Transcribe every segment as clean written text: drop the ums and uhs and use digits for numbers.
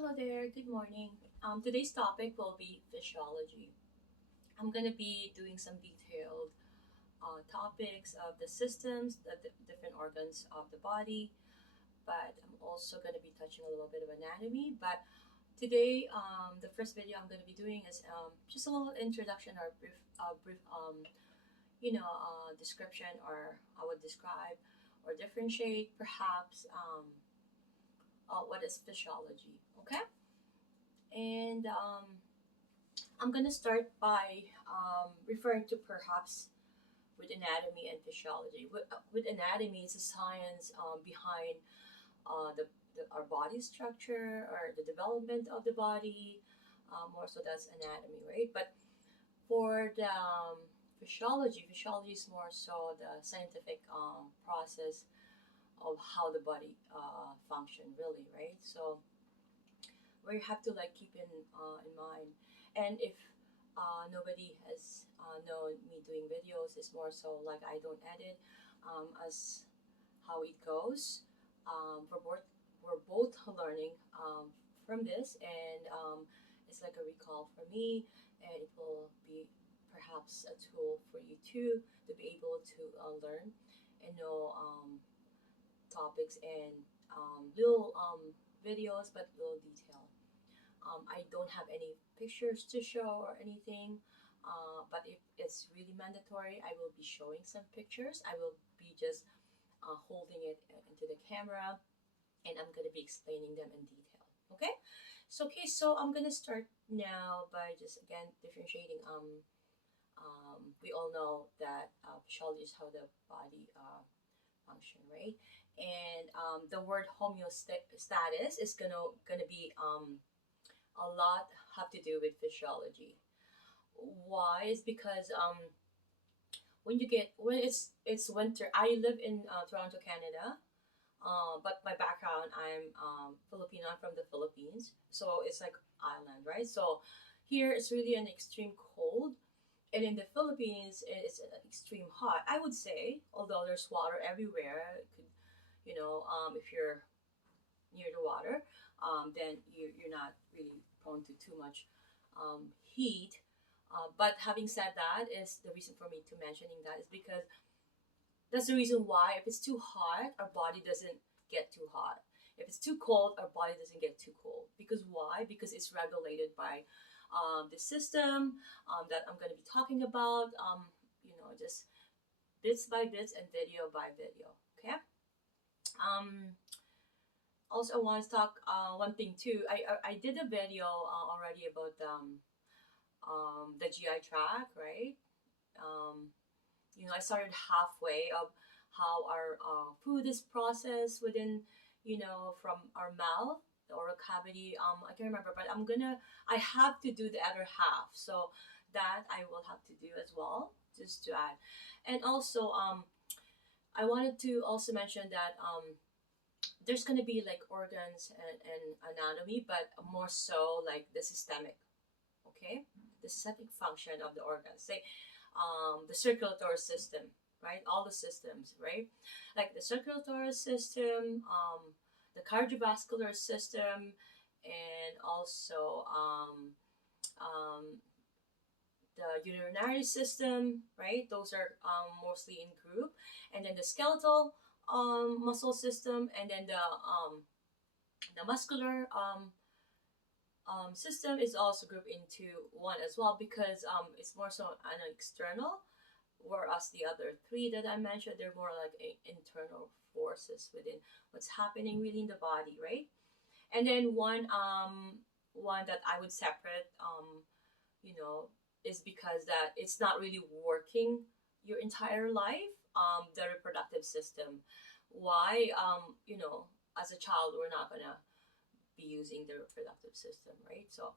Hello there, good morning. Today's topic will be physiology. I'm going to be doing some detailed topics of the systems, the different organs of the body, but I'm also going to be touching a little bit of anatomy. But today, the first video I'm going to be doing is just a little introduction or brief description, or I would describe or differentiate perhaps what is physiology. Okay, and I'm gonna start by referring to perhaps with anatomy and physiology. With anatomy, it's a science behind our body structure or the development of the body. More so, that's anatomy, right? But for the physiology is more so the scientific process of how the body function, really, right? So where you have to like keep in mind. And if nobody has known me doing videos, it's more so like I don't edit as how it goes. We're both learning from this, and it's like a recall for me, and it will be perhaps a tool for you too to be able to learn and know topics and little videos, but little detail. I don't have any pictures to show or anything, but if it's really mandatory, I will be showing some pictures. I will be just holding it into the camera, and I'm going to be explaining them in detail. Okay, so I'm going to start now by just again differentiating. We all know that physiology is how the body function, right? And the word homeostasis is gonna be a lot have to do with physiology. Why? Is because when it's winter. I live in Toronto, Canada. But my background, I'm Filipino. I'm from the Philippines, so it's like island, right? So here it's really an extreme cold, and in the Philippines it's extreme hot. I would say, although there's water everywhere, it could, if you're near the water, then you're not really prone to too much heat. But having said that, is the reason for me to mentioning that is because that's the reason why if it's too hot, our body doesn't get too hot. If it's too cold, our body doesn't get too cold. Because why? Because it's regulated by the system that I'm going to be talking about. Just bits by bits and video by video. Okay. Um, Also, I want to talk one thing too. I did a video already about the GI tract, right? Um, I started halfway of how our food is processed within, from our mouth, the oral cavity. I can't remember, but I have to do the other half. So that I will have to do as well, just to add. And also, I wanted to also mention that there's going to be like organs and anatomy, but more so like the systemic, okay? The systemic function of the organs. Say, the circulatory system, right? All the systems, right? Like the circulatory system, the cardiovascular system, and also um, the urinary system, right? Those are mostly in group, and then the skeletal muscle system, and then the muscular system is also grouped into one as well because it's more so an external, whereas the other three that I mentioned, they're more like internal forces within what's happening really in the body, right? And then one that I would separate, you know, is because that it's not really working your entire life. The reproductive system. Why? As a child, we're not gonna be using the reproductive system, right? So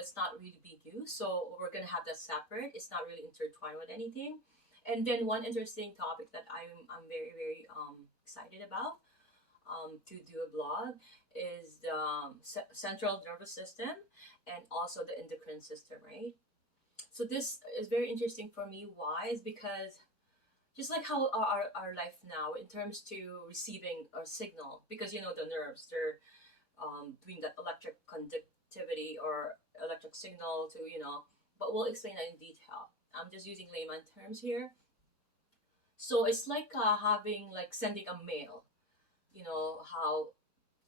it's not really big use. So we're gonna have that separate. It's not really intertwined with anything. And then one interesting topic that I'm very very excited about to do a blog is the central nervous system and also the endocrine system, right? So this is very interesting for me. Why? Is because just like how our life now in terms to receiving a signal, because the nerves, they're doing that electric conductivity or electric signal to, but we'll explain that in detail. I'm just using layman terms here. So it's like having like sending a mail, how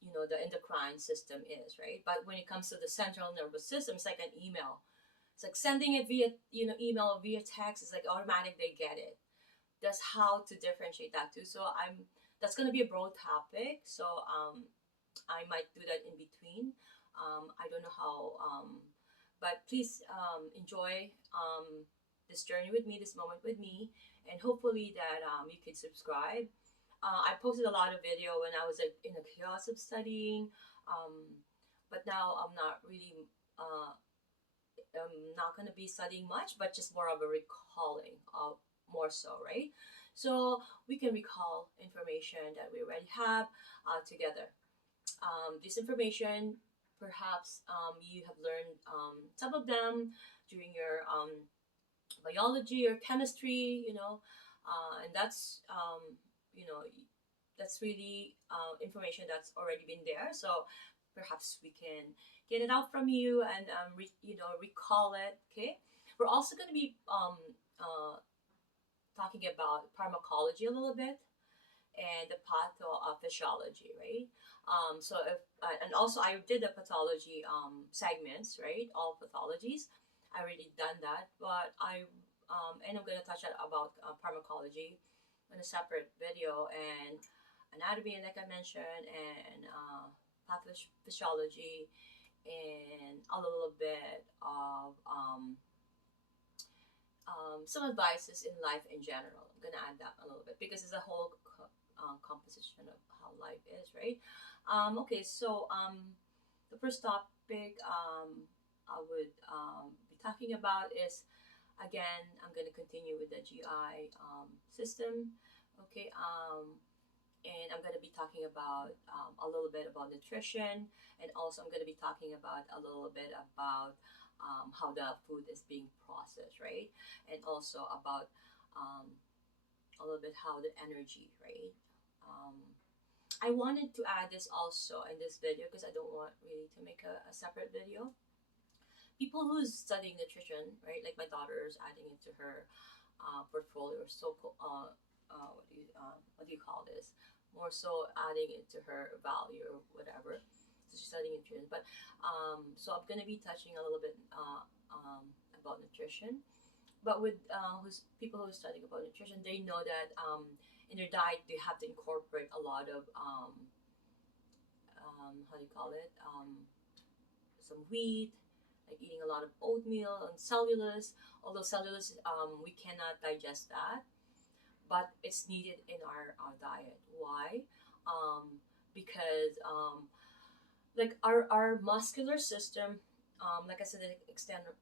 the endocrine system is, right? But when it comes to the central nervous system, it's like an email. It's like sending it via email or via text. It's like automatic, they get it. That's how to differentiate that too. So that's going to be a broad topic. So I might do that in between. I don't know how, but please enjoy this journey with me, this moment with me, and hopefully that you can subscribe. I posted a lot of video when I was like in the chaos of studying, but now I'm not really. I'm not going to be studying much, but just more of a recalling of more so, right? So we can recall information that we already have together. This information, perhaps you have learned some of them during your biology or chemistry, and you know, that's really information that's already been there. So perhaps we can get it out from you and recall it. Okay, we're also going to be talking about pharmacology a little bit and the pathophysiology, right? So if and also I did the pathology segments, right? All pathologies, I already done that, but and I'm gonna touch on about pharmacology in a separate video, and anatomy, like I mentioned, and pathophysiology, and a little bit of some advices in life in general. I'm gonna add that a little bit because it's a whole composition of how life is, right? Okay, so the first topic I would be talking about is, again, I'm gonna continue with the GI system. Okay, and I'm gonna be talking about a little bit about nutrition, and also I'm gonna be talking about a little bit about how the food is being processed, right? And also about a little bit how the energy, right? Um, I wanted to add this also in this video because I don't want really to make a separate video. People who's studying nutrition, right? Like my daughter is adding it to her portfolio, or what do you call this? More so adding it to her value or whatever. So she's studying nutrition, but so I'm gonna be touching a little bit about nutrition. But with who's people who are studying about nutrition, they know that in their diet they have to incorporate a lot of how do you call it? Some wheat, like eating a lot of oatmeal and cellulose. Although cellulose, we cannot digest that, but it's needed in our diet. Why? Because like our muscular system, like I said, an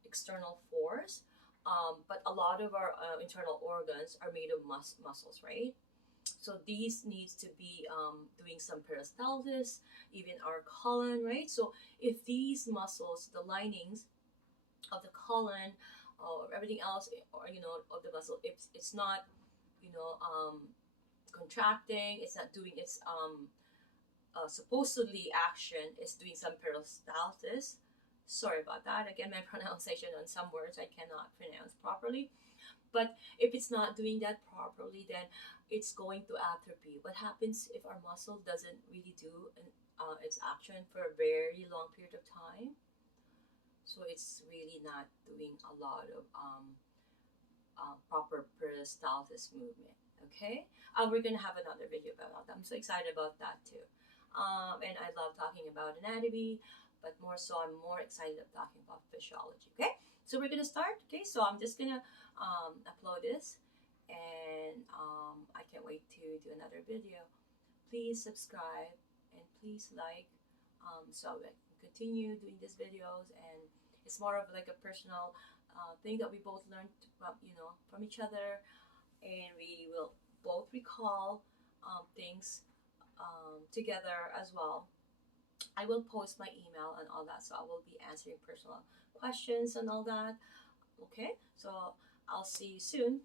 external force, but a lot of our internal organs are made of muscles, right? So these needs to be doing some peristalsis, even our colon, right? So if these muscles, the linings of the colon or everything else, or of the muscle, if it's not, you know, um, contracting, it's not doing its supposedly action, is doing some peristalsis. Sorry about that. Again, my pronunciation on some words I cannot pronounce properly. But if it's not doing that properly, then it's going to atrophy. What happens if our muscle doesn't really do its action for a very long period of time? So it's really not doing a lot of proper peristalsis movement. Okay, we're gonna have another video about that. I'm so excited about that too. And I love talking about anatomy, but more so, I'm more excited about talking about physiology. Okay, so we're gonna start. Okay, so I'm just gonna upload this, and I can't wait to do another video. Please subscribe and please like, so I can continue doing these videos, and it's more of like a personal thing that we both learned from each other, and we will both recall things together as well. I will post my email and all that, so I will be answering personal questions and all that. Okay, so I'll see you soon.